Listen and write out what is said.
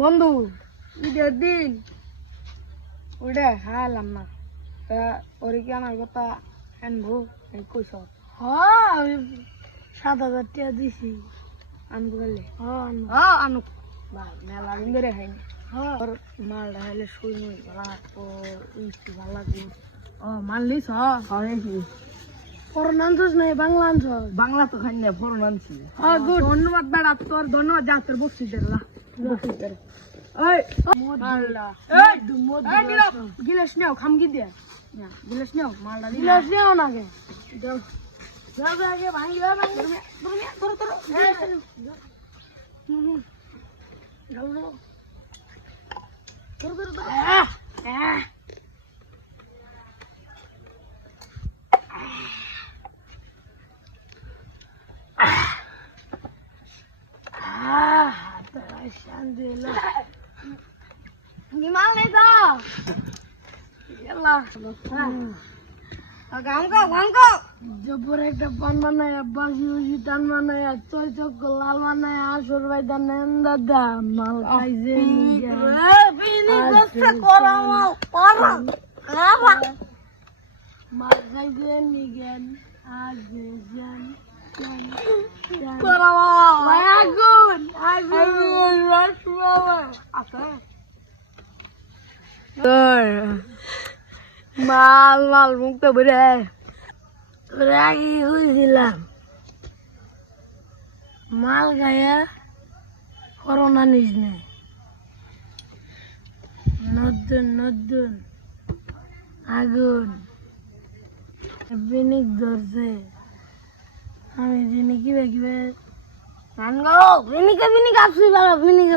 বন্ধু ঈদের দিন ওইটা হারালাম না ওরে কি আমার কথা আনবো কইস হ্যাঁ 7,000 টাকা দিছি আনবো বলে হ্যাঁ আনুক ভাই মেলা দিন ধরে খাইনি ওর মালটা হলে শুই মুই ভালো মিষ্টি ভালো লাগবে ও মানলিস হয়েছি ফরন আনছিস না বাংলা আনছিস বাংলা তো খাই না ফরন আনছি হ্যাঁ গুড ধন্যবাদ বেড়া তোর ধন্যবাদ যা তোর বকশিস দেলা বকশিস দে এই মালটা এই গিলাস নাও খামগি দে না গিলাস নাও মালটা গিলাস নাও না গে দাও দাও আগে ভাঙিবা ধরো গালো ধরো Gimana itu? Yalah. Ganggu. Jebur ekta pan mana ya, basi tan mana ya, cocok gelal mana ya, asur dan nenda dah mal kaizen. Ini besar orang mal parang. Apa? Mal kaizen nih kan, agesan. Agun, Rashmala. Apa? Mal মুখটা বেরে রাগি হয়েছিলাম মাল Gaya corona নিস নে নতুন আগুন বিনিক ধরছে আমি জিনি কিবে গান গাও বিনিকে আসবি ভালো বিনিকে